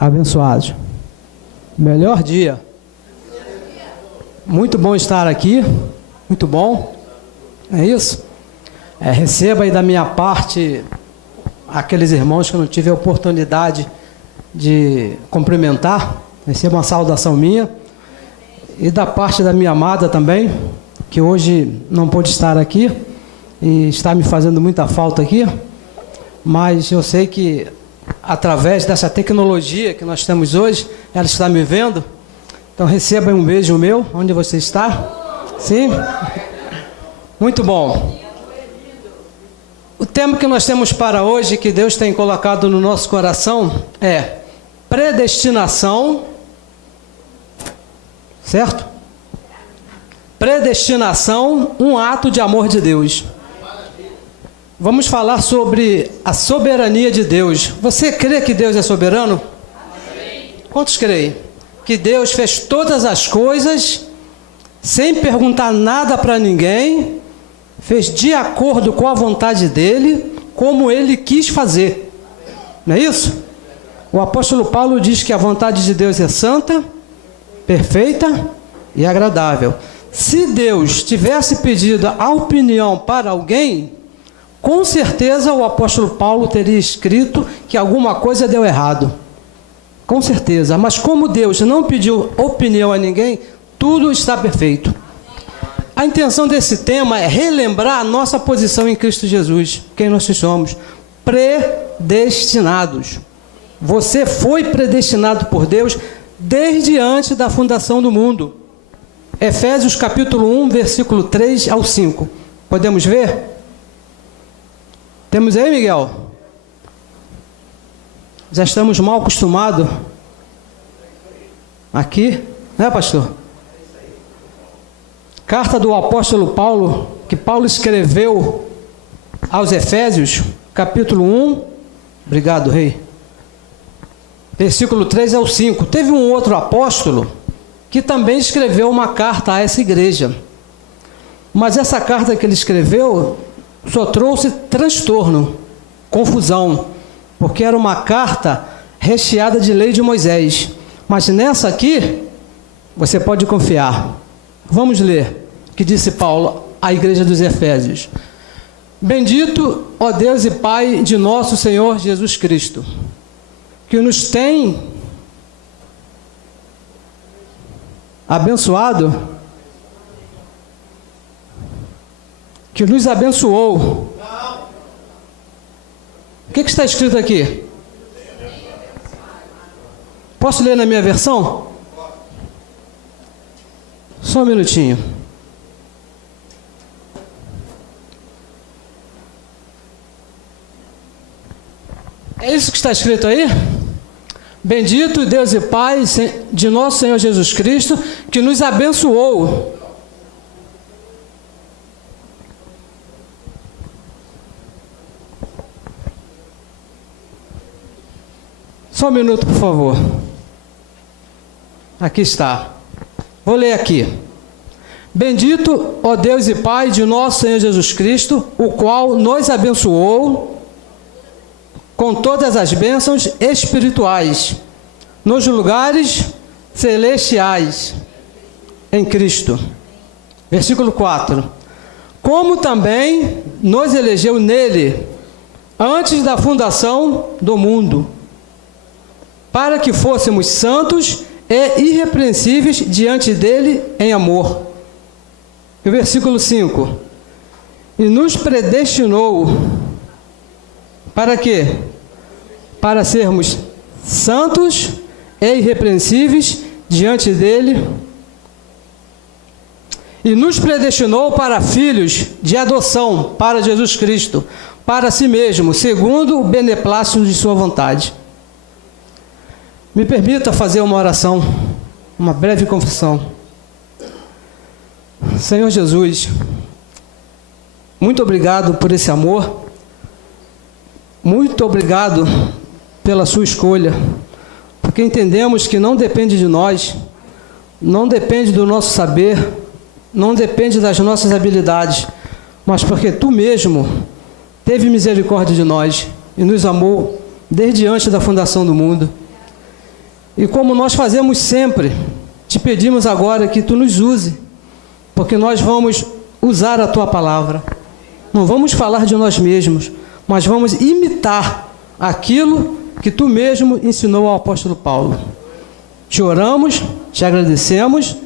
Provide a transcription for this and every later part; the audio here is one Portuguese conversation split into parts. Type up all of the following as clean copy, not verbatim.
Abençoados. Melhor dia. Muito bom estar aqui. Muito bom. É isso? Receba aí da minha parte aqueles irmãos que eu não tive a oportunidade de cumprimentar. Receba uma saudação minha. E da parte da minha amada também, que hoje não pôde estar aqui e está me fazendo muita falta aqui. Mas eu sei que através dessa tecnologia que nós temos hoje, ela está me vendo. Então receba um beijo meu, onde você está. Sim? Muito bom. O tema que nós temos para hoje, que Deus tem colocado no nosso coração, é predestinação, certo? Predestinação, um ato de amor de Deus. Vamos falar sobre a soberania de Deus. Você crê que Deus é soberano? Amém. Quantos creem? Que Deus fez todas as coisas sem perguntar nada para ninguém, fez de acordo com a vontade dele, como ele quis fazer. Não é isso? O apóstolo Paulo diz que a vontade de Deus é santa, perfeita e agradável. Se Deus tivesse pedido a opinião para alguém, com certeza o apóstolo Paulo teria escrito que alguma coisa deu errado. Com certeza. Mas como Deus não pediu opinião a ninguém, tudo está perfeito. A intenção desse tema é relembrar a nossa posição em Cristo Jesus. Quem nós somos? Predestinados. Você foi predestinado por Deus desde antes da fundação do mundo. Efésios capítulo 1, versículo 3 ao 5. Podemos ver? Temos aí, Miguel? Já estamos mal acostumados aqui, né, pastor? Carta do apóstolo Paulo, que Paulo escreveu aos Efésios, capítulo 1, obrigado, rei, versículo 3 ao 5. Teve um outro apóstolo que também escreveu uma carta a essa igreja. Mas essa carta que ele escreveu só trouxe transtorno, confusão, porque era uma carta recheada de lei de Moisés. Mas nessa aqui, você pode confiar. Vamos ler o que disse Paulo à igreja dos Efésios. Bendito, ó Deus e Pai de nosso Senhor Jesus Cristo, que nos tem abençoado, que nos abençoou. O que está escrito aqui? Posso ler na minha versão? Só um minutinho. É isso que está escrito aí? Bendito Deus e Pai de nosso Senhor Jesus Cristo, que nos abençoou. Só um minuto, por favor. Aqui está. Vou ler aqui. Bendito, ó Deus e Pai de nosso Senhor Jesus Cristo, o qual nos abençoou com todas as bênçãos espirituais nos lugares celestiais em Cristo. Versículo 4. Como também nos elegeu nele antes da fundação do mundo, para que fôssemos santos e irrepreensíveis diante dele em amor. E o versículo 5. E nos predestinou para quê? Para sermos santos e irrepreensíveis diante dele. E nos predestinou para filhos de adoção para Jesus Cristo, para si mesmo, segundo o beneplácito de sua vontade. Me permita fazer uma oração, uma breve confissão. Senhor Jesus, muito obrigado por esse amor, muito obrigado pela sua escolha, porque entendemos que não depende de nós, não depende do nosso saber, não depende das nossas habilidades, mas porque Tu mesmo teve misericórdia de nós e nos amou desde antes da fundação do mundo. E como nós fazemos sempre, te pedimos agora que tu nos use, porque nós vamos usar a tua palavra. Não vamos falar de nós mesmos, mas vamos imitar aquilo que tu mesmo ensinou ao apóstolo Paulo. Te oramos, te agradecemos,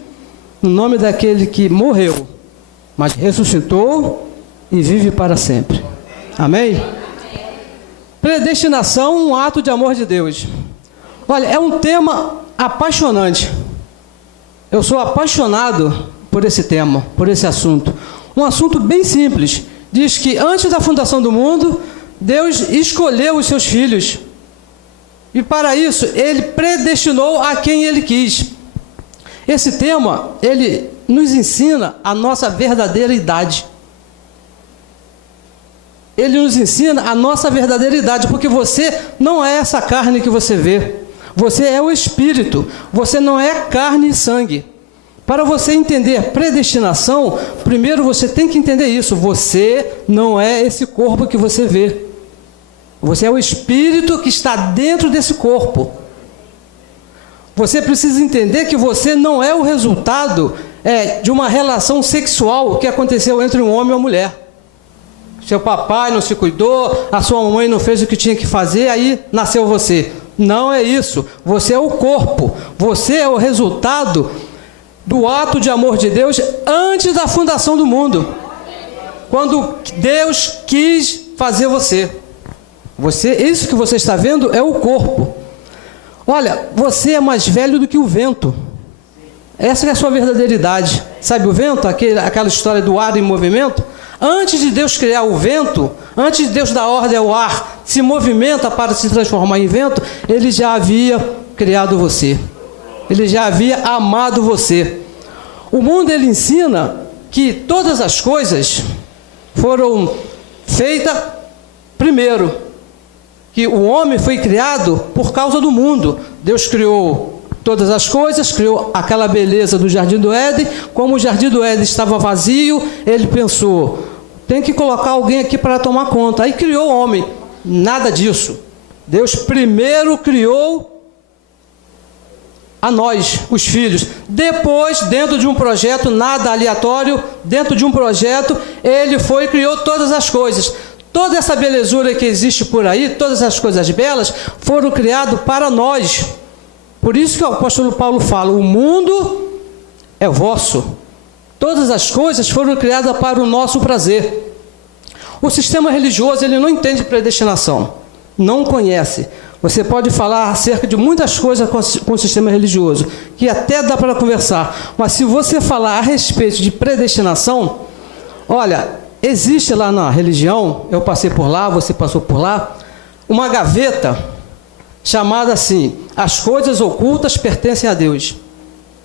no nome daquele que morreu, mas ressuscitou e vive para sempre. Amém? Predestinação, um ato de amor de Deus. Olha, é um tema apaixonante. Eu sou apaixonado por esse tema, por esse assunto. Um assunto bem simples. Diz que antes da fundação do mundo, Deus escolheu os seus filhos. E para isso, Ele predestinou a quem Ele quis. Esse tema, ele nos ensina a nossa verdadeira idade. Ele nos ensina a nossa verdadeira idade, porque você não é essa carne que você vê. Você é o Espírito, você não é carne e sangue. Para você entender predestinação, primeiro você tem que entender isso. Você não é esse corpo que você vê. Você é o Espírito que está dentro desse corpo. Você precisa entender que você não é o resultado de uma relação sexual que aconteceu entre um homem e uma mulher. Seu papai não se cuidou, a sua mamãe não fez o que tinha que fazer, aí nasceu você. Não é isso. Você é o corpo. Você é o resultado do ato de amor de Deus antes da fundação do mundo. Quando Deus quis fazer você. Isso que você está vendo é o corpo. Olha, você é mais velho do que o vento. Essa é a sua verdadeira idade. Sabe o vento? Aquela história do ar em movimento? Antes de Deus criar o vento, antes de Deus dar ordem ao ar, se movimenta para se transformar em vento, Ele já havia criado você. Ele já havia amado você. O mundo, ele ensina que todas as coisas foram feitas primeiro. Que o homem foi criado por causa do mundo. Deus criou todas as coisas, criou aquela beleza do Jardim do Éden. Como o Jardim do Éden estava vazio, ele pensou, tem que colocar alguém aqui para tomar conta. Aí criou o homem. Nada disso. Deus primeiro criou a nós, os filhos. Depois, dentro de um projeto, nada aleatório, dentro de um projeto, ele foi e criou todas as coisas. Toda essa belezura que existe por aí, todas as coisas belas, foram criadas para nós. Por isso que o apóstolo Paulo fala, o mundo é vosso. Todas as coisas foram criadas para o nosso prazer. O sistema religioso, ele não entende predestinação. Não conhece. Você pode falar acerca de muitas coisas com o sistema religioso, que até dá para conversar. Mas se você falar a respeito de predestinação, olha, existe lá na religião, eu passei por lá, você passou por lá, uma gaveta chamada assim, as coisas ocultas pertencem a Deus.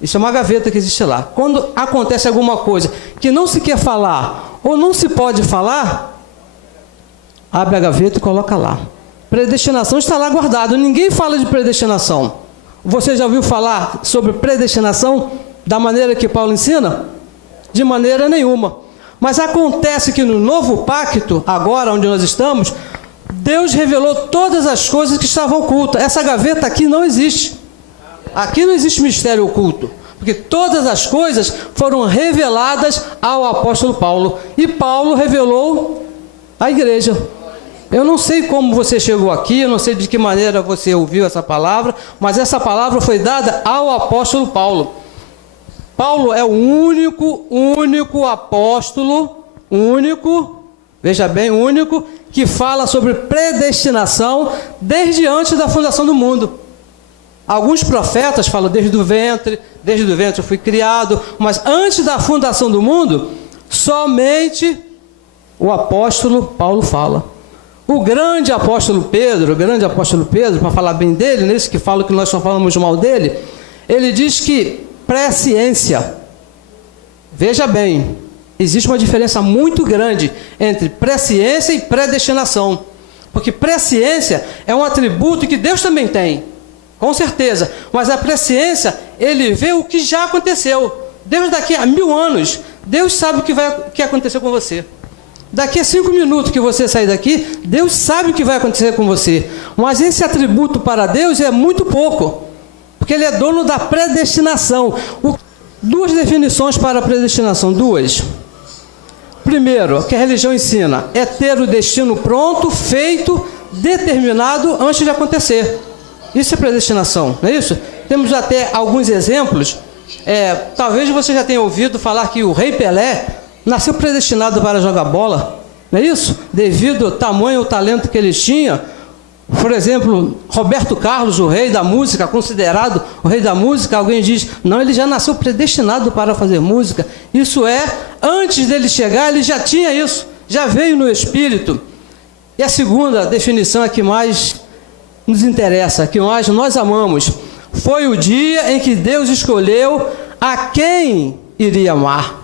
Isso é uma gaveta que existe lá. Quando acontece alguma coisa que não se quer falar, ou não se pode falar, abre a gaveta e coloca lá. Predestinação está lá guardado, ninguém fala de predestinação. Você já ouviu falar sobre predestinação da maneira que Paulo ensina? De maneira nenhuma. Mas acontece que no novo pacto, agora onde nós estamos, Deus revelou todas as coisas que estavam ocultas. Essa gaveta aqui não existe. Aqui não existe mistério oculto. Porque todas as coisas foram reveladas ao apóstolo Paulo. E Paulo revelou à igreja. Eu não sei como você chegou aqui, eu não sei de que maneira você ouviu essa palavra, mas essa palavra foi dada ao apóstolo Paulo. Paulo é o único apóstolo, veja bem, único, que fala sobre predestinação desde antes da fundação do mundo. Alguns profetas falam desde o ventre eu fui criado, mas antes da fundação do mundo, somente o apóstolo Paulo fala. O grande apóstolo Pedro, para falar bem dele, nesse que fala que nós só falamos mal dele, ele diz que presciência, veja bem, existe uma diferença muito grande entre presciência e predestinação, porque presciência é um atributo que Deus também tem, com certeza, mas a presciência, ele vê o que já aconteceu. Deus daqui a 1000 anos, Deus sabe o que acontecer com você. Daqui a 5 minutos que você sair daqui, Deus sabe o que vai acontecer com você, mas esse atributo para Deus é muito pouco. Porque ele é dono da predestinação. Duas definições para a predestinação, duas. Primeiro, que a religião ensina, é ter o destino pronto, feito, determinado antes de acontecer. Isso é predestinação, não é isso? Temos até alguns exemplos. Talvez você já tenha ouvido falar que o rei Pelé nasceu predestinado para jogar bola, não é isso? Devido ao tamanho, ao talento que ele tinha. Por exemplo, Roberto Carlos, o rei da música, considerado o rei da música, alguém diz, não, ele já nasceu predestinado para fazer música. Isso antes dele chegar, ele já tinha isso, já veio no espírito. E a segunda definição é que mais nos interessa, que mais nós amamos. Foi o dia em que Deus escolheu a quem iria amar.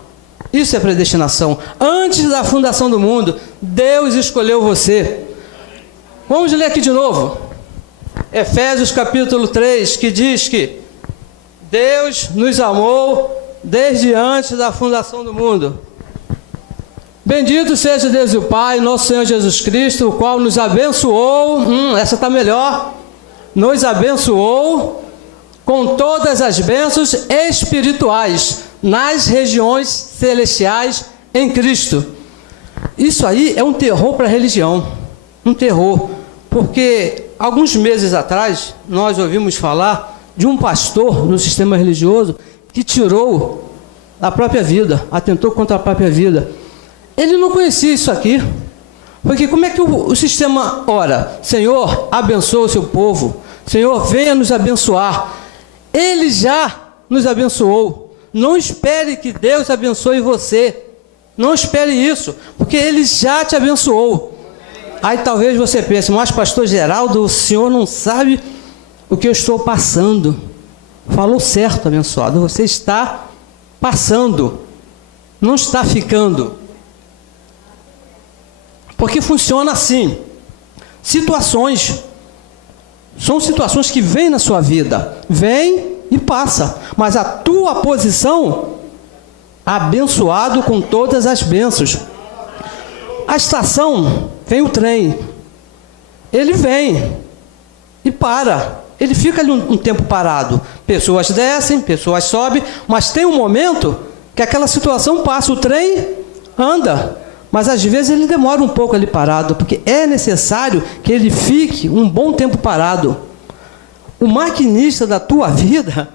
Isso é predestinação. Antes da fundação do mundo, Deus escolheu você. Vamos ler aqui de novo. Efésios capítulo 3, que diz que Deus nos amou desde antes da fundação do mundo. Bendito seja Deus e o Pai, nosso Senhor Jesus Cristo, o qual nos abençoou, essa está melhor, nos abençoou com todas as bênçãos espirituais nas regiões celestiais em Cristo. Isso aí é um terror para a religião, um terror, porque alguns meses atrás nós ouvimos falar de um pastor no sistema religioso que tirou a própria vida, atentou contra a própria vida. Ele não conhecia isso aqui, porque como é que o sistema ora? Senhor, abençoa o seu povo, Senhor, venha nos abençoar. Ele já nos abençoou. Não espere que Deus abençoe você, não espere isso, porque Ele já te abençoou. Aí talvez você pense, mas pastor Geraldo, o senhor não sabe o que eu estou passando. Falou certo, abençoado, você está passando, não está ficando. Porque funciona assim, situações, são situações que vêm na sua vida, vem e passa, mas a tua posição, abençoado com todas as bênçãos. A estação, vem o trem, ele vem e para, ele fica ali um tempo parado, pessoas descem, pessoas sobem, mas tem um momento que aquela situação passa, o trem anda, mas às vezes ele demora um pouco ali parado, porque é necessário que ele fique um bom tempo parado. O maquinista da tua vida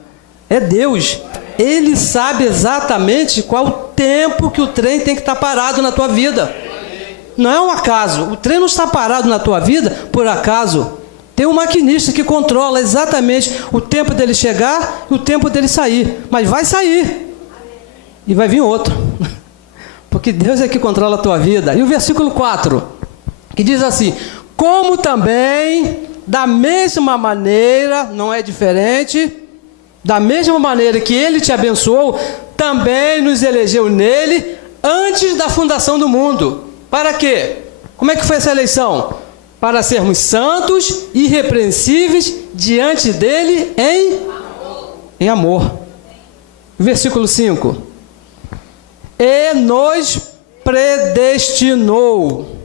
é Deus, Ele sabe exatamente qual o tempo que o trem tem que estar parado na tua vida. Não é um acaso, o trem não está parado na tua vida por acaso. Tem um maquinista que controla exatamente o tempo dele chegar e o tempo dele sair. Mas vai sair e vai vir outro, porque Deus é que controla a tua vida. E o versículo 4, que diz assim, como também, da mesma maneira, não é diferente, da mesma maneira que Ele te abençoou, também nos elegeu nele antes da fundação do mundo. Para quê? Como é que foi essa eleição? Para sermos santos, irrepreensíveis diante dele em amor. Versículo 5. E nos predestinou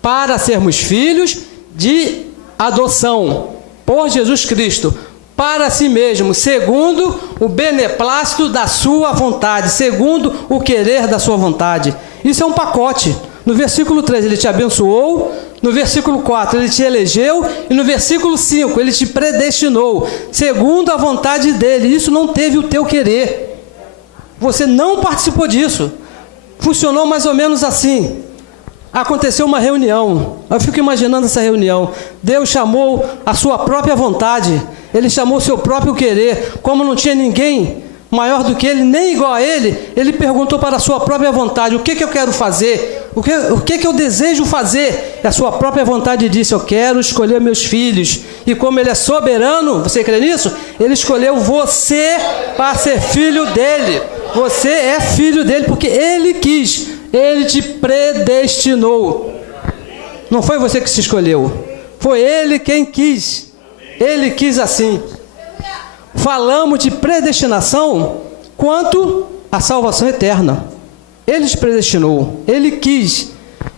para sermos filhos de adoção por Jesus Cristo, para si mesmo, segundo o beneplácito da sua vontade, segundo o querer da sua vontade. Isso é um pacote. No versículo 3 ele te abençoou, no versículo 4 ele te elegeu, e no versículo 5 ele te predestinou, segundo a vontade dele. Isso não teve o teu querer, você não participou disso. Funcionou mais ou menos assim. Aconteceu uma reunião, eu fico imaginando essa reunião. Deus chamou a sua própria vontade, Ele chamou o seu próprio querer. Como não tinha ninguém maior do que Ele, nem igual a Ele, Ele perguntou para a sua própria vontade, o que eu quero fazer? O que eu desejo fazer? E a sua própria vontade disse, eu quero escolher meus filhos. E como Ele é soberano, você crê nisso? Ele escolheu você para ser filho dEle. Você é filho dEle porque Ele quis. Ele te predestinou. Não foi você que se escolheu, foi Ele quem quis. Ele quis assim. Falamos de predestinação quanto à salvação eterna. Ele te predestinou, Ele quis.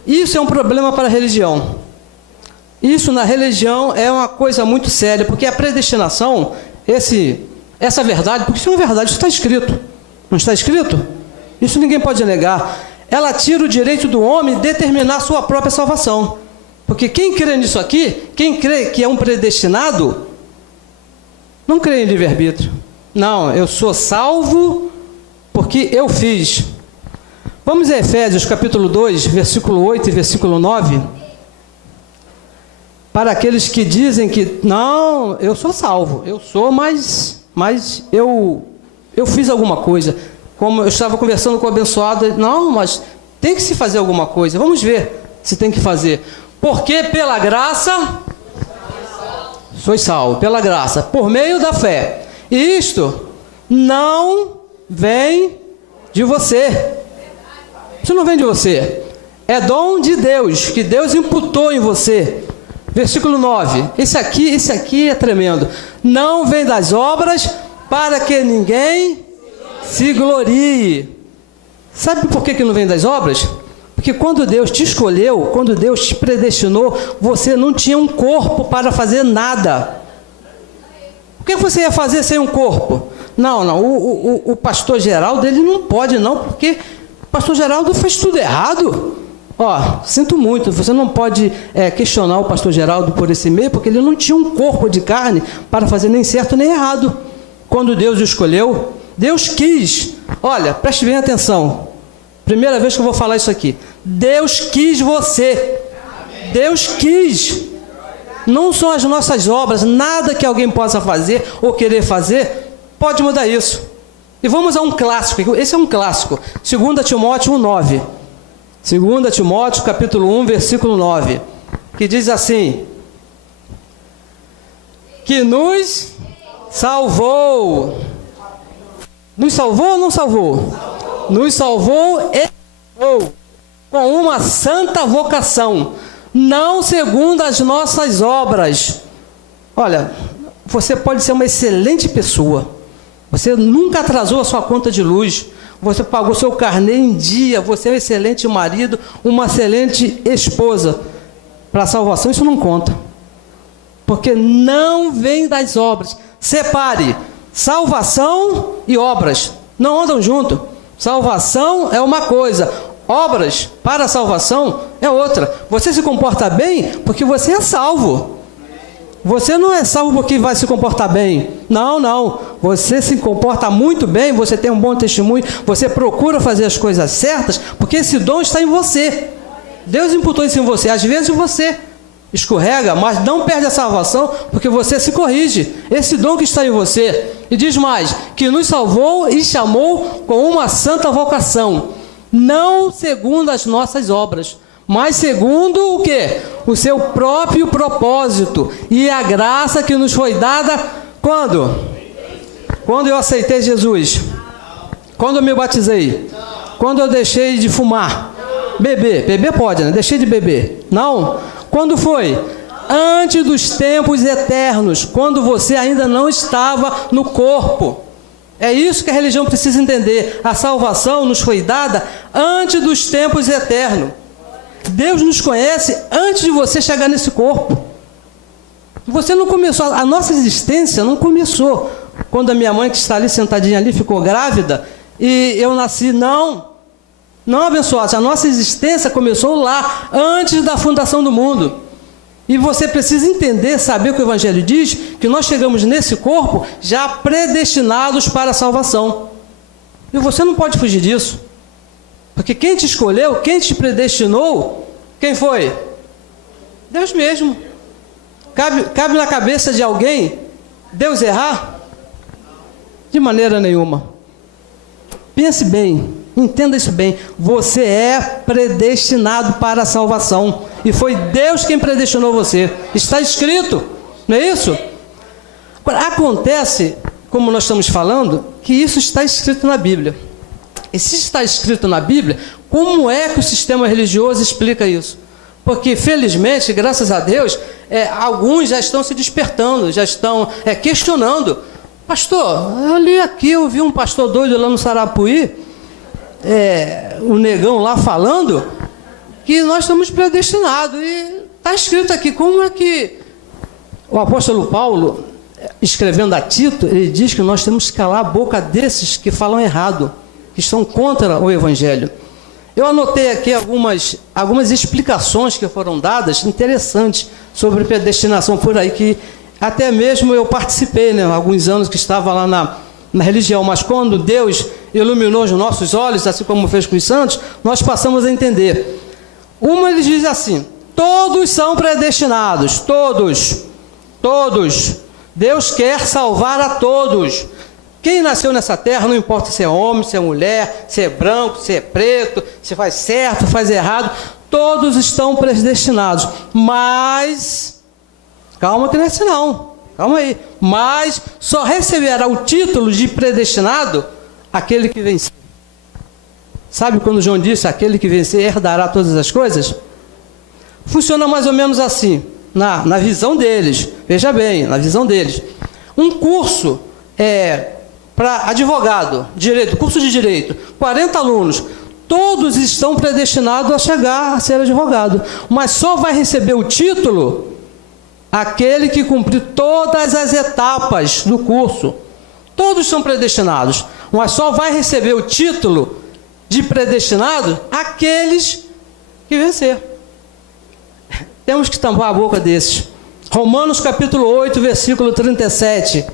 Isso é um problema para a religião. Isso na religião é uma coisa muito séria, porque a predestinação essa verdade, porque isso é uma verdade, isso está escrito. Não está escrito? Isso ninguém pode negar. Ela tira o direito do homem de determinar a sua própria salvação. Porque quem crê nisso aqui, quem crê que é um predestinado, não crê em livre-arbítrio. Não, eu sou salvo porque eu fiz. Vamos a Efésios capítulo 2, versículo 8 e versículo 9. Para aqueles que dizem que, não, eu sou salvo, eu sou, mas eu fiz alguma coisa. Como eu estava conversando com o abençoado, não, mas tem que se fazer alguma coisa. Vamos ver se tem que fazer. Porque pela graça, sois salvo, pela graça, por meio da fé. E isto não vem de você. Isso não vem de você. É dom de Deus, que Deus imputou em você. Versículo 9. Esse aqui é tremendo. Não vem das obras para que ninguém se glorie. Sabe por que não vem das obras? Porque quando Deus te escolheu, quando Deus te predestinou, você não tinha um corpo para fazer nada. O que você ia fazer sem um corpo? Não, o pastor Geraldo, ele não pode não, porque o pastor Geraldo fez tudo errado. Sinto muito, você não pode questionar o pastor Geraldo por esse meio, porque ele não tinha um corpo de carne para fazer nem certo nem errado. Quando Deus o escolheu, Deus quis. Olha, preste bem atenção. Primeira vez que eu vou falar isso aqui. Deus quis você. Amém. Deus quis. Não são as nossas obras, nada que alguém possa fazer ou querer fazer pode mudar isso. E vamos a um clássico. Esse é um clássico. 2 Timóteo 1,9. 2 Timóteo capítulo 1, versículo 9. Que diz assim: que nos salvou. Nos salvou ou não salvou? Nos salvou e salvou com uma santa vocação, não segundo as nossas obras. Olha, você pode ser uma excelente pessoa, você nunca atrasou a sua conta de luz, você pagou seu carnê em dia, você é um excelente marido, uma excelente esposa. Para a salvação isso não conta, porque não vem das obras. Separe salvação e obras, não andam junto. Salvação é uma coisa, obras para a salvação é outra. Você se comporta bem porque você é salvo. Você não é salvo porque vai se comportar bem. Não. Você se comporta muito bem, você tem um bom testemunho, você procura fazer as coisas certas, porque esse dom está em você. Deus imputou isso em você. Às vezes você escorrega, mas não perde a salvação, porque você se corrige. Esse dom que está em você. E diz mais, que nos salvou e chamou com uma santa vocação, não segundo as nossas obras, mas segundo o quê? O seu próprio propósito e a graça que nos foi dada quando? Quando eu aceitei Jesus. Quando eu me batizei. Quando eu deixei de fumar. Beber pode, né? Deixei de beber. Não? Quando foi? Antes dos tempos eternos, quando você ainda não estava no corpo. É isso que a religião precisa entender. A salvação nos foi dada antes dos tempos eternos. Deus nos conhece antes de você chegar nesse corpo. Você não começou, a nossa existência não começou quando a minha mãe, que está ali sentadinha ali, ficou grávida e eu nasci. Não, abençoados, a nossa existência começou lá, antes da fundação do mundo. E você precisa entender, saber o que o Evangelho diz, que nós chegamos nesse corpo já predestinados para a salvação. E você não pode fugir disso. Porque quem te escolheu, quem te predestinou, quem foi? Deus mesmo. Cabe na cabeça de alguém Deus errar? De maneira nenhuma. Pense bem, entenda isso bem. Você é predestinado para a salvação. E foi Deus quem predestinou você. Está escrito, não é isso? Agora, acontece, como nós estamos falando, que isso está escrito na Bíblia. E se está escrito na Bíblia, como é que o sistema religioso explica isso? Porque, felizmente, graças a Deus, alguns já estão se despertando, já estão questionando. Pastor, eu li aqui, eu vi um pastor doido lá no Sarapuí, o negão lá falando que nós estamos predestinados. E está escrito aqui, como é que o apóstolo Paulo, escrevendo a Tito, ele diz que nós temos que calar a boca desses que falam errado, que estão contra o Evangelho. Eu anotei aqui algumas explicações que foram dadas, interessantes, sobre predestinação por aí, que até mesmo eu participei, né, há alguns anos que estava lá na religião, mas quando Deus iluminou os nossos olhos, assim como fez com os santos, nós passamos a entender. Uma, ele diz assim: todos são predestinados, todos. Deus quer salvar a todos. Quem nasceu nessa terra, não importa se é homem, se é mulher, se é branco, se é preto, se faz certo, faz errado, todos estão predestinados. Mas, calma que não é assim não, calma aí. Mas só receberá o título de predestinado aquele que vencer. Sabe quando João disse, aquele que vencer herdará todas as coisas? Funciona mais ou menos assim, na visão deles. Veja bem, na visão deles. Um curso para advogado, direito, curso de direito, 40 alunos, todos estão predestinados a chegar a ser advogado, mas só vai receber o título aquele que cumprir todas as etapas do curso. Todos são predestinados, mas só vai receber o título de predestinado aqueles que vencer. Temos que tampar a boca desses. Romanos capítulo 8, versículo 37.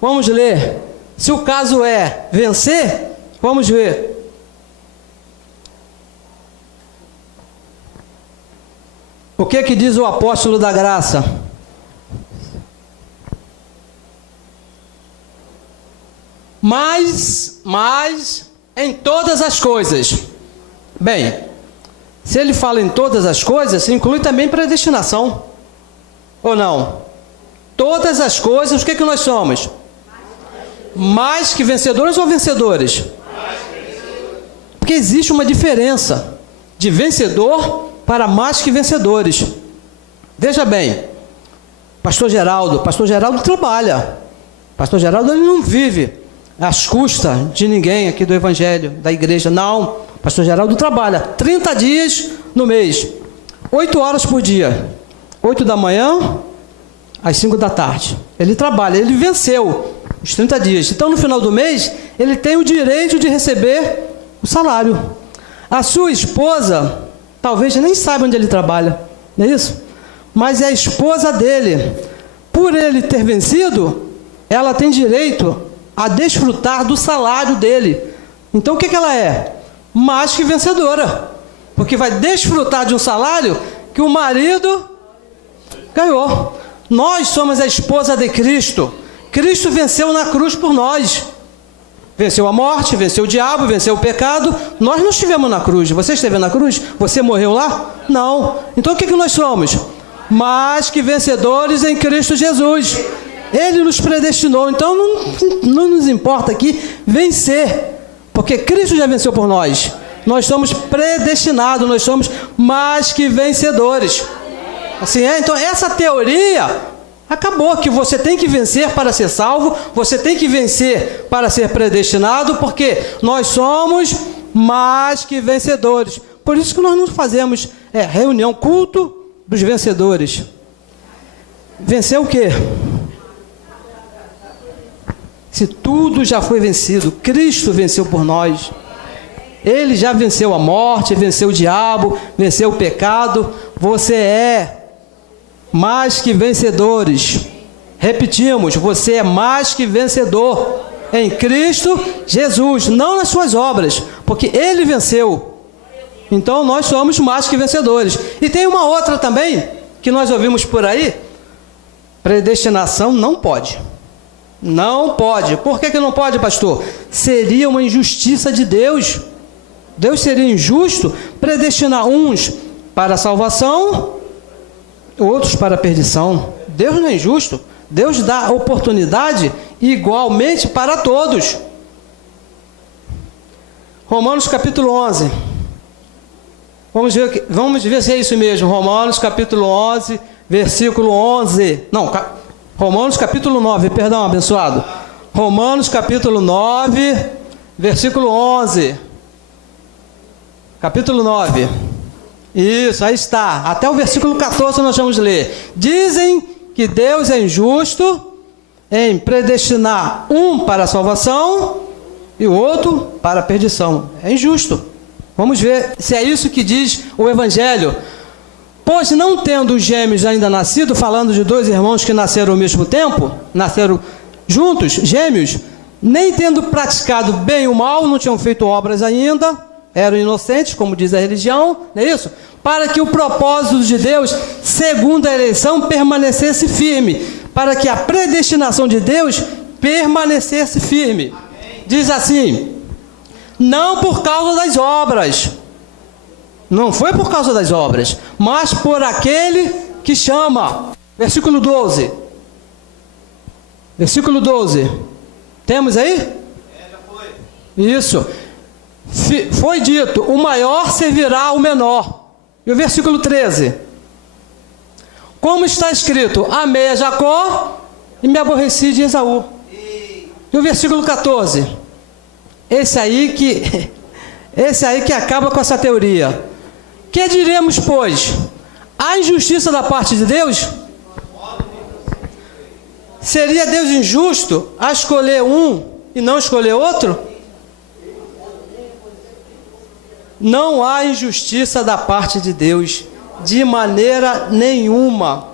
Vamos ler. Se o caso é vencer, vamos ver. O que diz o apóstolo da graça? Mas em todas as coisas. Bem, se ele fala em todas as coisas, inclui também predestinação. Ou não? Todas as coisas, o que nós somos? Mais que vencedores ou vencedores? Porque existe uma diferença de vencedor para mais que vencedores. Veja bem, Pastor Geraldo trabalha. Pastor Geraldo, ele não vive às custas de ninguém aqui do Evangelho, da igreja. Não, Pastor Geraldo trabalha 30 dias no mês, 8 horas por dia, 8 da manhã às 5 da tarde. Ele trabalha, ele venceu os 30 dias. Então, no final do mês, ele tem o direito de receber o salário. A sua esposa, talvez nem saiba onde ele trabalha, não é isso? Mas é a esposa dele. Por ele ter vencido, ela tem direito a desfrutar do salário dele. Então, o que ela é? Mais que vencedora. Porque vai desfrutar de um salário que o marido ganhou. Nós somos a esposa de Cristo. Cristo venceu na cruz por nós. Venceu a morte, venceu o diabo, venceu o pecado. Nós não estivemos na cruz. Você esteve na cruz? Você morreu lá? Não. Então o que nós somos? Mais que vencedores em Cristo Jesus. Ele nos predestinou. Então não nos importa aqui vencer. Porque Cristo já venceu por nós. Nós somos predestinados. Nós somos mais que vencedores. Assim é? Então essa teoria acabou, que você tem que vencer para ser salvo, você tem que vencer para ser predestinado, porque nós somos mais que vencedores. Por isso que nós não fazemos reunião, culto dos vencedores. Vencer o quê? Se tudo já foi vencido, Cristo venceu por nós. Ele já venceu a morte, venceu o diabo, venceu o pecado. Você é mais que vencedores. Repetimos, você é mais que vencedor em Cristo Jesus, não nas suas obras, porque Ele venceu. Então nós somos mais que vencedores. E tem uma outra também, que nós ouvimos por aí: predestinação não pode. Não pode. Por que não pode, pastor? Seria uma injustiça de Deus. Deus seria injusto predestinar uns para a salvação, outros para a perdição. Deus não é injusto. Deus dá oportunidade igualmente para todos. Romanos capítulo 11. Vamos ver se é isso mesmo. Romanos capítulo 11, versículo 11. Não, Romanos capítulo 9, perdão, abençoado. Romanos capítulo 9, versículo 11. Capítulo 9. Isso, aí está. Até o versículo 14 nós vamos ler. Dizem que Deus é injusto em predestinar um para a salvação e o outro para a perdição. É injusto. Vamos ver se é isso que diz o Evangelho. Pois não tendo os gêmeos ainda nascido, falando de dois irmãos que nasceram ao mesmo tempo, nasceram juntos, gêmeos, nem tendo praticado bem ou mal, não tinham feito obras ainda, eram inocentes, como diz a religião, não é isso? Para que o propósito de Deus, segundo a eleição, permanecesse firme, para que a predestinação de Deus permanecesse firme. Diz assim: não por causa das obras, não foi por causa das obras, mas por aquele que chama. Versículo 12. Versículo 12. Temos aí? Já foi. Isso. Foi dito: o maior servirá ao menor. E o versículo 13. Como está escrito: amei a Jacó e me aborreci de Esaú. E o versículo 14. Esse aí que acaba com essa teoria. Que diremos, pois? A injustiça da parte de Deus? Seria Deus injusto a escolher um e não escolher outro? Não há injustiça da parte de Deus, de maneira nenhuma.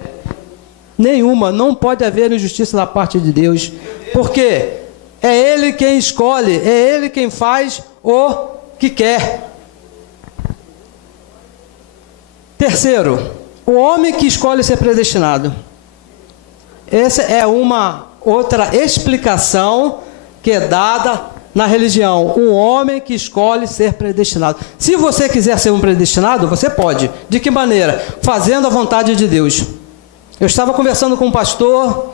Nenhuma, não pode haver injustiça da parte de Deus. Porque é Ele quem escolhe, é Ele quem faz o que quer. Terceiro, o homem que escolhe ser predestinado. Essa é uma outra explicação que é dada na religião. Um homem que escolhe ser predestinado. Se você quiser ser um predestinado, você pode. De que maneira? Fazendo a vontade de Deus. Eu estava conversando com um pastor,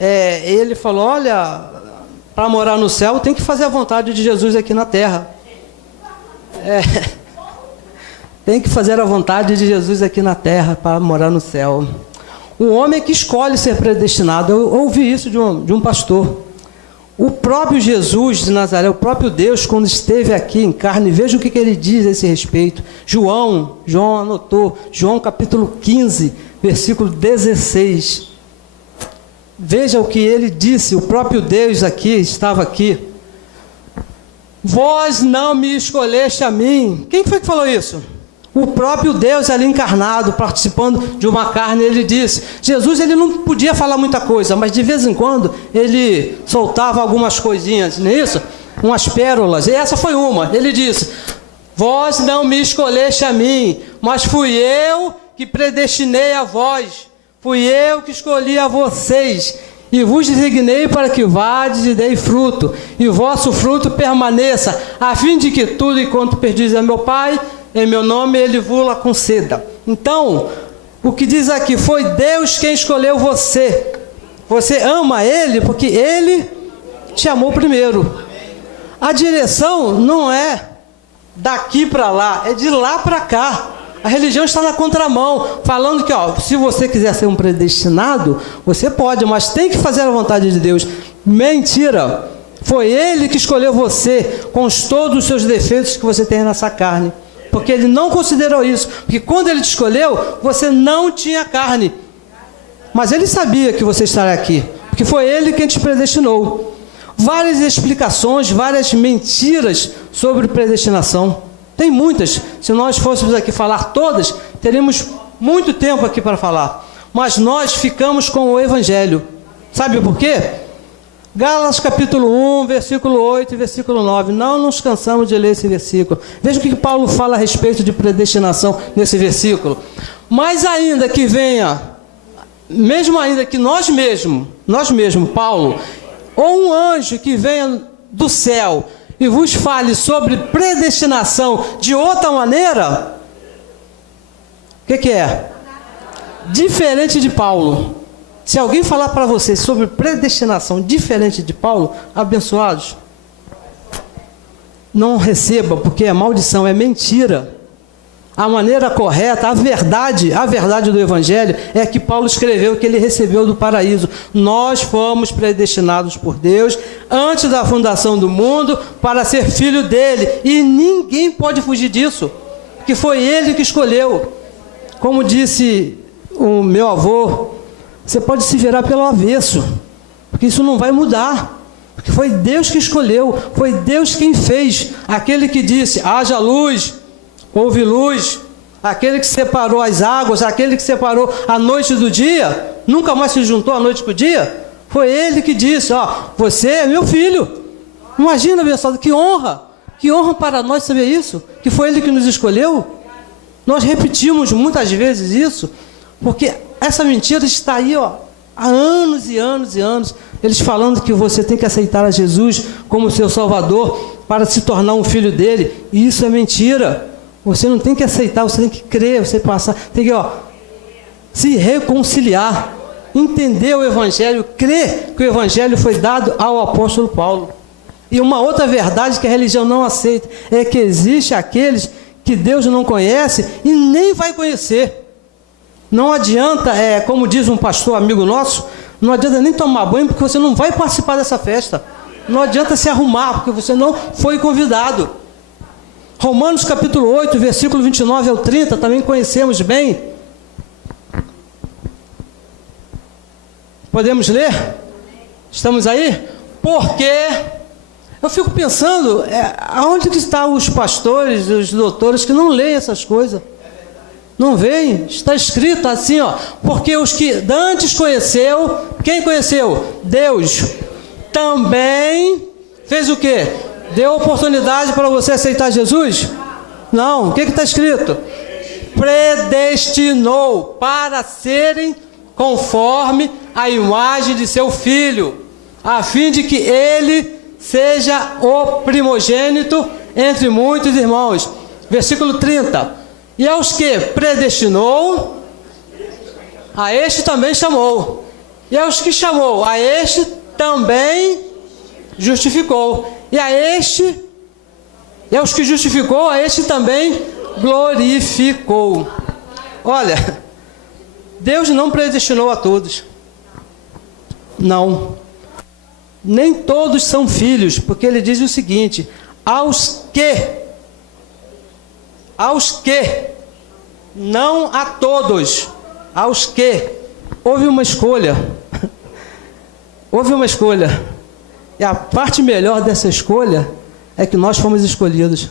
ele falou: olha, para morar no céu tem que fazer a vontade de Jesus aqui na terra. Tem que fazer a vontade de Jesus aqui na terra para morar no céu. Um homem que escolhe ser predestinado. Eu ouvi isso de um pastor. O próprio Jesus de Nazaré, o próprio Deus, quando esteve aqui em carne, veja o que ele diz a esse respeito. João anotou, João capítulo 15, versículo 16. Veja o que ele disse, o próprio Deus aqui, estava aqui. Vós não me escolheste a mim. Quem foi que falou isso? O próprio Deus ali encarnado, participando de uma carne, ele disse. Jesus, ele não podia falar muita coisa, mas de vez em quando ele soltava algumas coisinhas, não é isso? Umas pérolas, e essa foi uma. Ele disse: vós não me escolheste a mim, mas fui eu que predestinei a vós. Fui eu que escolhi a vocês, e vos designei para que vades e dei fruto, e o vosso fruto permaneça, a fim de que tudo enquanto perdis a meu Pai, em meu nome ele vos conceda. Então, o que diz aqui, foi Deus quem escolheu você. Você ama Ele porque Ele te amou primeiro. A direção não é daqui para lá, é de lá para cá. A religião está na contramão, falando que, se você quiser ser um predestinado, você pode, mas tem que fazer a vontade de Deus. Mentira! Foi Ele que escolheu você, com todos os seus defeitos que você tem nessa carne. Porque Ele não considerou isso. Porque quando Ele te escolheu, você não tinha carne. Mas Ele sabia que você estaria aqui. Porque foi Ele quem te predestinou. Várias explicações, várias mentiras sobre predestinação. Tem muitas. Se nós fôssemos aqui falar todas, teríamos muito tempo aqui para falar. Mas nós ficamos com o Evangelho. Sabe por quê? Gálatas capítulo 1, versículo 8 e versículo 9. Não nos cansamos de ler esse versículo. Veja o que Paulo fala a respeito de predestinação nesse versículo. Mas ainda que venha, mesmo ainda que nós mesmos, Paulo, ou um anjo que venha do céu e vos fale sobre predestinação de outra maneira, o que é? Diferente de Paulo. Se alguém falar para vocês sobre predestinação diferente de Paulo, abençoados, não receba, porque é maldição, é mentira. A maneira correta, a verdade do Evangelho é que Paulo escreveu, que ele recebeu do paraíso. Nós fomos predestinados por Deus antes da fundação do mundo para ser filho dele, e ninguém pode fugir disso, porque foi ele que escolheu. Como disse o meu avô, você pode se virar pelo avesso, porque isso não vai mudar, porque foi Deus que escolheu, foi Deus quem fez, aquele que disse, haja luz, houve luz, aquele que separou as águas, aquele que separou a noite do dia, nunca mais se juntou a noite com o dia, foi Ele que disse, você é meu filho. Imagina, abençoado, que honra para nós saber isso, que foi Ele que nos escolheu. Nós repetimos muitas vezes isso, porque essa mentira está aí, há anos e anos e anos, eles falando que você tem que aceitar a Jesus como seu Salvador para se tornar um filho dele, e isso é mentira. Você não tem que aceitar, você tem que crer, você passar, tem que se reconciliar, entender o Evangelho, crer que o Evangelho foi dado ao apóstolo Paulo. E uma outra verdade que a religião não aceita é que existe aqueles que Deus não conhece e nem vai conhecer. Não adianta, como diz um pastor amigo nosso, não adianta nem tomar banho porque você não vai participar dessa festa. Não adianta se arrumar porque você não foi convidado. Romanos capítulo 8, versículo 29 ao 30, também conhecemos bem. Podemos ler? Estamos aí? Porque eu fico pensando, aonde que estão os pastores, os doutores que não leem essas coisas? Não veem? Está escrito assim, porque os que dantes conheceu, quem conheceu? Deus. Também fez o quê? Deu oportunidade para você aceitar Jesus? Não. O que está escrito? Predestinou para serem conforme a imagem de seu Filho, a fim de que ele seja o primogênito entre muitos irmãos. Versículo 30. E aos que predestinou, a este também chamou. E aos que chamou, a este também justificou. E aos que justificou, a este também glorificou. Olha, Deus não predestinou a todos. Não. Nem todos são filhos, porque ele diz o seguinte, aos que, não a todos, aos que, houve uma escolha, e a parte melhor dessa escolha é que nós fomos escolhidos.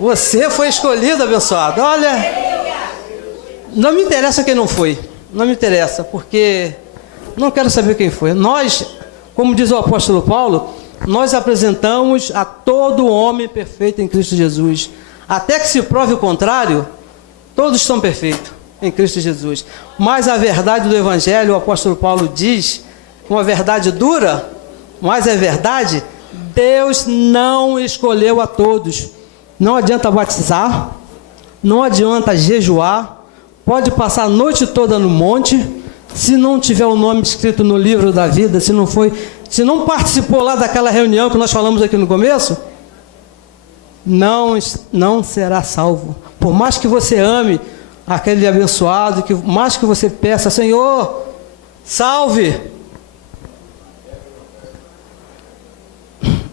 Você foi escolhido, abençoado. Olha, não me interessa quem não foi, não me interessa, porque não quero saber quem foi. Nós, como diz o apóstolo Paulo, nós apresentamos a todo homem perfeito em Cristo Jesus. Até que se prove o contrário, todos estão perfeitos em Cristo Jesus. Mas a verdade do Evangelho, o apóstolo Paulo diz, uma verdade dura, mas é verdade, Deus não escolheu a todos. Não adianta batizar, não adianta jejuar, pode passar a noite toda no monte, se não tiver o nome escrito no livro da vida, se não participou lá daquela reunião que nós falamos aqui no começo, não será salvo. Por mais que você ame aquele abençoado, que mais que você peça, Senhor, salve.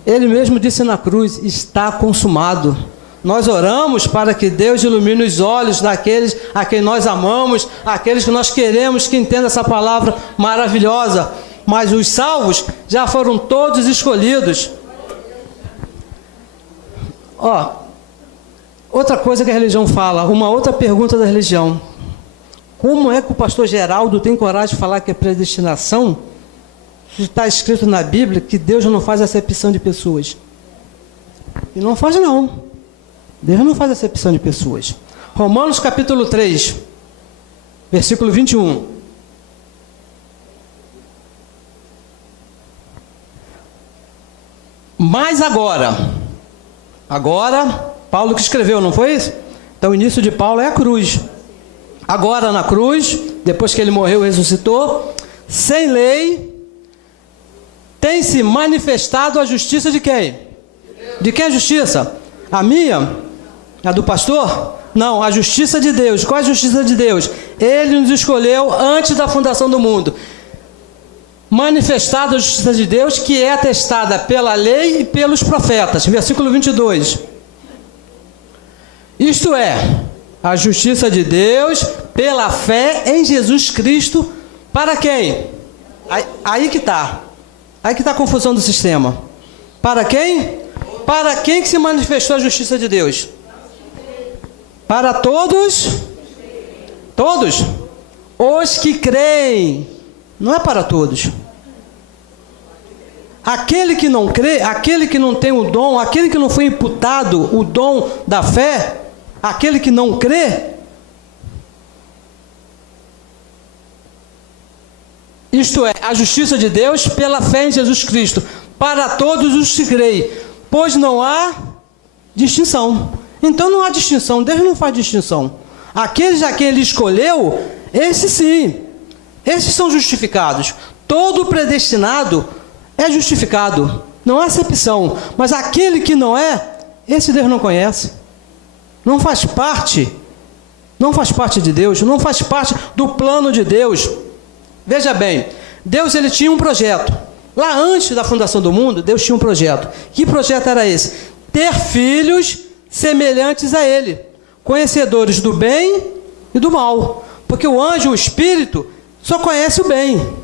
Ele mesmo disse na cruz, está consumado. Nós oramos para que Deus ilumine os olhos daqueles a quem nós amamos, aqueles que nós queremos que entendam essa palavra maravilhosa. Mas os salvos já foram todos escolhidos. Outra coisa que a religião fala, uma outra pergunta da religião. Como é que o pastor Geraldo tem coragem de falar que é predestinação? Está escrito na Bíblia que Deus não faz acepção de pessoas. E não faz não. Deus não faz acepção de pessoas. Romanos capítulo 3, versículo 21. Mas agora, Paulo que escreveu, não foi isso? Então o início de Paulo é a cruz. Agora na cruz, depois que ele morreu e ressuscitou, sem lei, tem se manifestado a justiça de quem? De quem a justiça? A minha? A do pastor? Não, a justiça de Deus. Qual é a justiça de Deus? Ele nos escolheu antes da fundação do mundo. Manifestada a justiça de Deus, que é atestada pela lei e pelos profetas. Versículo 22. Isto é, a justiça de Deus pela fé em Jesus Cristo, para quem? Aí que está a confusão do sistema. Para quem? Para quem que se manifestou a justiça de Deus? Para todos? Todos? Os que creem. Não é para todos. Aquele que não crê, aquele que não tem o dom, aquele que não foi imputado o dom da fé, aquele que não crê, isto é, a justiça de Deus pela fé em Jesus Cristo, para todos os que creem, pois não há distinção. Então não há distinção, Deus não faz distinção. Aqueles a quem Ele escolheu, esses sim, esses são justificados. Todo predestinado é justificado, não há acepção. Mas aquele que não é, esse Deus não conhece, não faz parte de Deus, não faz parte do plano de Deus. Veja bem, Deus ele tinha um projeto. Lá antes da fundação do mundo, Deus tinha um projeto. Que projeto era esse? Ter filhos semelhantes a Ele, conhecedores do bem e do mal. Porque o anjo, o espírito, só conhece o bem.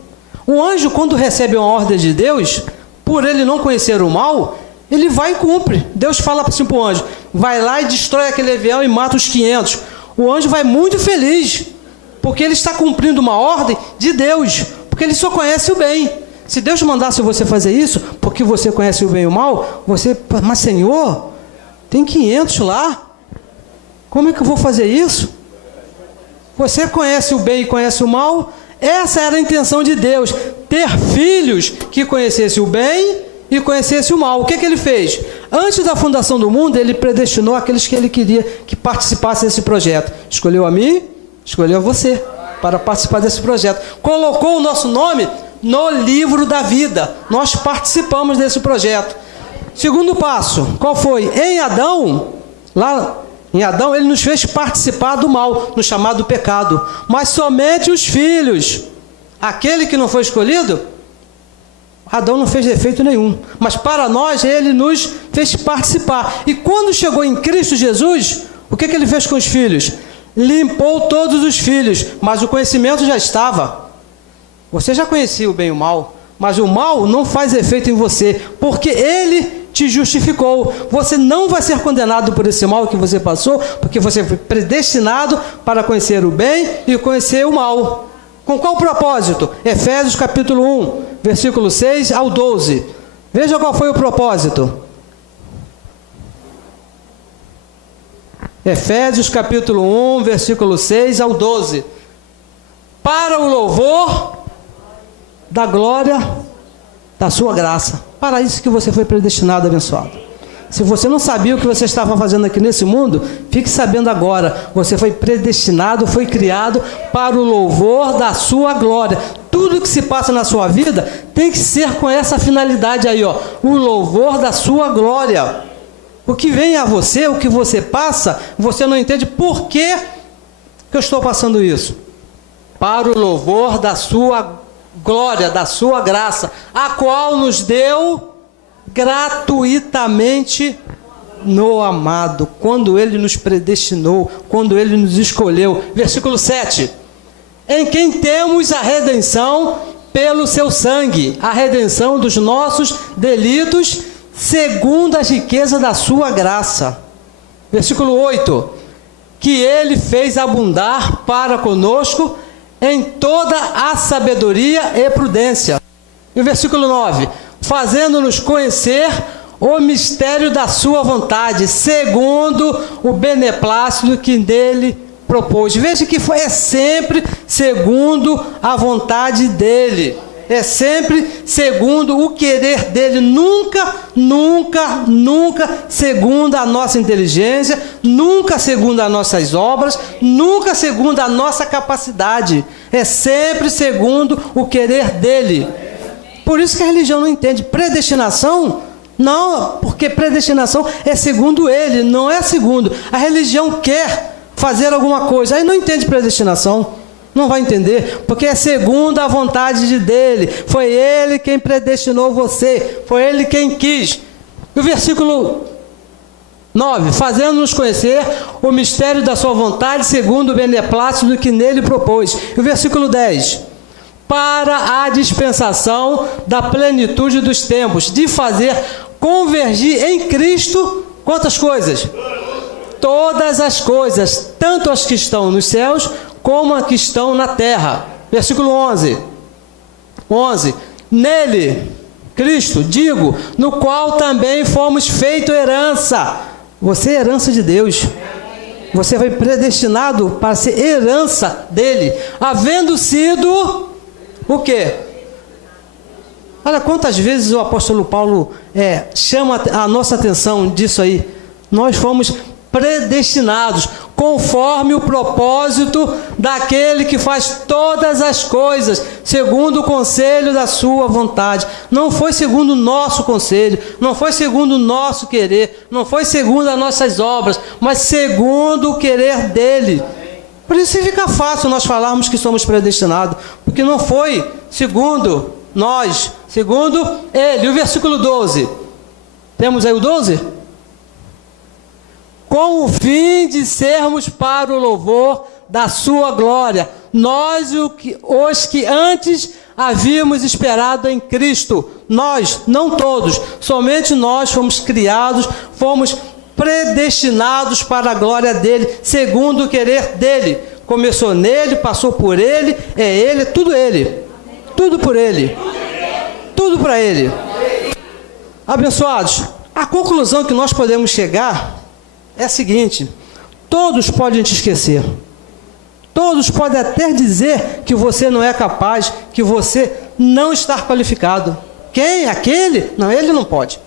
O anjo, quando recebe uma ordem de Deus, por ele não conhecer o mal, ele vai e cumpre. Deus fala assim para o anjo, vai lá e destrói aquele avião e mata os 500. O anjo vai muito feliz, porque ele está cumprindo uma ordem de Deus, porque ele só conhece o bem. Se Deus mandasse você fazer isso, porque você conhece o bem e o mal, mas Senhor, tem 500 lá, como é que eu vou fazer isso? Você conhece o bem e conhece o mal. Essa era a intenção de Deus, ter filhos que conhecessem o bem e conhecessem o mal. O que ele fez? Antes da fundação do mundo, ele predestinou aqueles que ele queria que participassem desse projeto. Escolheu a mim, escolheu a você para participar desse projeto. Colocou o nosso nome no livro da vida. Nós participamos desse projeto. Segundo passo, qual foi? Em Adão, ele nos fez participar do mal, no chamado pecado. Mas somente os filhos. Aquele que não foi escolhido, Adão não fez defeito nenhum. Mas para nós, ele nos fez participar. E quando chegou em Cristo Jesus, o que ele fez com os filhos? Limpou todos os filhos, mas o conhecimento já estava. Você já conhecia o bem e o mal, mas o mal não faz efeito em você, porque ele te justificou. Você não vai ser condenado por esse mal que você passou, porque você foi predestinado para conhecer o bem e conhecer o mal. Com qual propósito? Efésios capítulo 1, versículo 6 ao 12. Veja qual foi o propósito. Efésios capítulo 1, versículo 6 ao 12. Para o louvor da glória da sua graça. Para isso que você foi predestinado, abençoado. Se você não sabia o que você estava fazendo aqui nesse mundo, fique sabendo agora. Você foi predestinado, foi criado para o louvor da sua glória. Tudo que se passa na sua vida tem que ser com essa finalidade aí, ó, o louvor da sua glória. O que vem a você, o que você passa, você não entende por que eu estou passando isso. Para o louvor da sua glória, da sua graça, a qual nos deu gratuitamente no amado, quando Ele nos predestinou, quando Ele nos escolheu. Versículo 7. Em quem temos a redenção pelo seu sangue, a redenção dos nossos delitos, segundo a riqueza da sua graça. Versículo 8. Que Ele fez abundar para conosco em toda a sabedoria e prudência. E o versículo 9. Fazendo-nos conhecer o mistério da sua vontade, segundo o beneplácito que dele propôs. Veja que é sempre segundo a vontade dele. É sempre segundo o querer dele, nunca segundo a nossa inteligência, nunca segundo as nossas obras, nunca segundo a nossa capacidade. É sempre segundo o querer dele. Por isso que a religião não entende. Predestinação, não, porque predestinação é segundo ele, não é segundo. A religião quer fazer alguma coisa, aí não entende predestinação. Não vai entender, porque é segundo a vontade dele. Foi ele quem predestinou você, foi ele quem quis. E o versículo 9, fazendo-nos conhecer o mistério da sua vontade, segundo o beneplácito que nele propôs. E o versículo 10, para a dispensação da plenitude dos tempos, de fazer convergir em Cristo quantas coisas? Todas as coisas, tanto as que estão nos céus, como as que estão na terra. Versículo 11. Nele, Cristo, digo, no qual também fomos feito herança. Você é herança de Deus. Você foi predestinado para ser herança dele, havendo sido o quê? Olha quantas vezes o apóstolo Paulo chama a nossa atenção disso aí. Nós fomos predestinados conforme o propósito daquele que faz todas as coisas segundo o conselho da sua vontade. Não foi segundo o nosso conselho, não foi segundo o nosso querer, não foi segundo as nossas obras, mas segundo o querer dele. Por isso fica fácil nós falarmos que somos predestinados, porque não foi segundo nós, segundo ele. O versículo 12, temos aí o 12? Com o fim de sermos para o louvor da sua glória, nós os que antes havíamos esperado em Cristo. Nós, não todos, somente nós fomos criados, fomos predestinados para a glória dele, segundo o querer dele. Começou nele, passou por ele, é ele, tudo ele, tudo por ele, tudo para ele. Abençoados, a conclusão que nós podemos chegar é a seguinte: todos podem te esquecer, todos podem até dizer que você não é capaz, que você não está qualificado. Quem? Aquele? Não, ele não pode.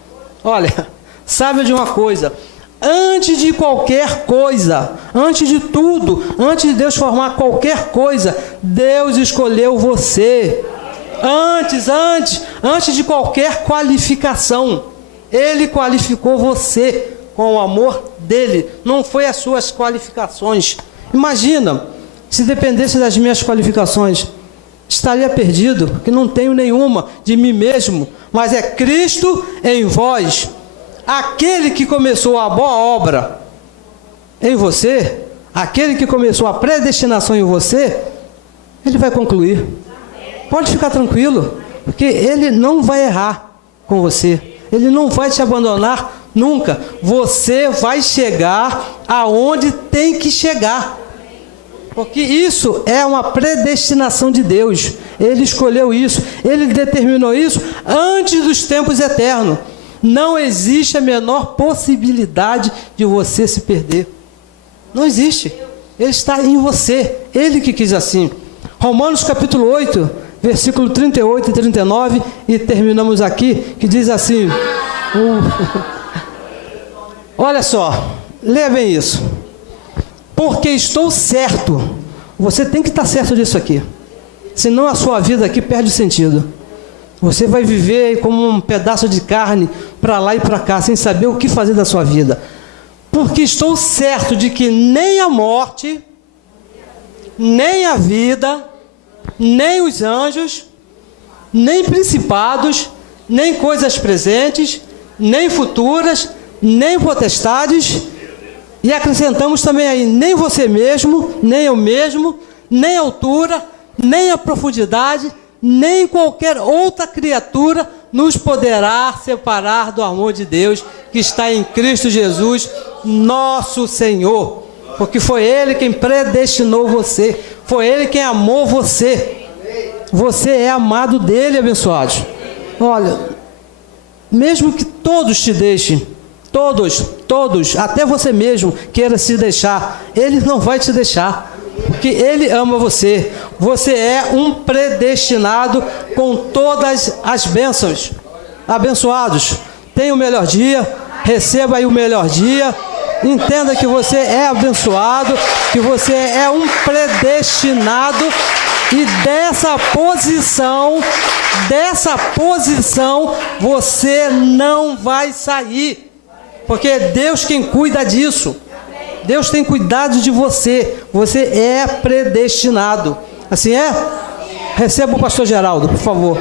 Olha, saiba de uma coisa: antes de qualquer coisa, antes de tudo, antes de Deus formar qualquer coisa, Deus escolheu você. Antes de qualquer qualificação, Ele qualificou você com o amor dele, não foi as suas qualificações. Imagina, se dependesse das minhas qualificações, estaria perdido, porque não tenho nenhuma de mim mesmo, mas é Cristo em vós. Aquele que começou a boa obra em você, aquele que começou a predestinação em você, ele vai concluir. Pode ficar tranquilo, porque ele não vai errar com você, ele não vai te abandonar nunca. Você vai chegar aonde tem que chegar, porque isso é uma predestinação de Deus. Ele escolheu isso, ele determinou isso antes dos tempos eternos. Não existe a menor possibilidade de você se perder. Não existe. Ele está em você, ele que quis assim. Romanos capítulo 8, versículo 38 e 39, e terminamos aqui, que diz assim, olha só, leia bem isso. Porque estou certo, você tem que estar certo disso aqui, senão a sua vida aqui perde sentido. Você vai viver como um pedaço de carne para lá e para cá, sem saber o que fazer da sua vida. Porque estou certo de que nem a morte, nem a vida, nem os anjos, nem principados, nem coisas presentes, nem futuras, nem potestades, e acrescentamos também aí, nem você mesmo, nem eu mesmo, nem a altura, nem a profundidade, nem qualquer outra criatura nos poderá separar do amor de Deus que está em Cristo Jesus, nosso Senhor. Porque foi Ele quem predestinou você, foi Ele quem amou você. Você é amado dEle, abençoados. Olha, mesmo que todos te deixem, todos, até você mesmo queira se deixar, Ele não vai te deixar, porque Ele ama você. Você é um predestinado com todas as bênçãos. Abençoados, tenha o melhor dia, receba aí o melhor dia. Entenda que você é abençoado, que você é um predestinado, e dessa posição você não vai sair, porque é Deus quem cuida disso. Deus tem cuidado de você. Você é predestinado. Assim é? Receba o pastor Geraldo, por favor.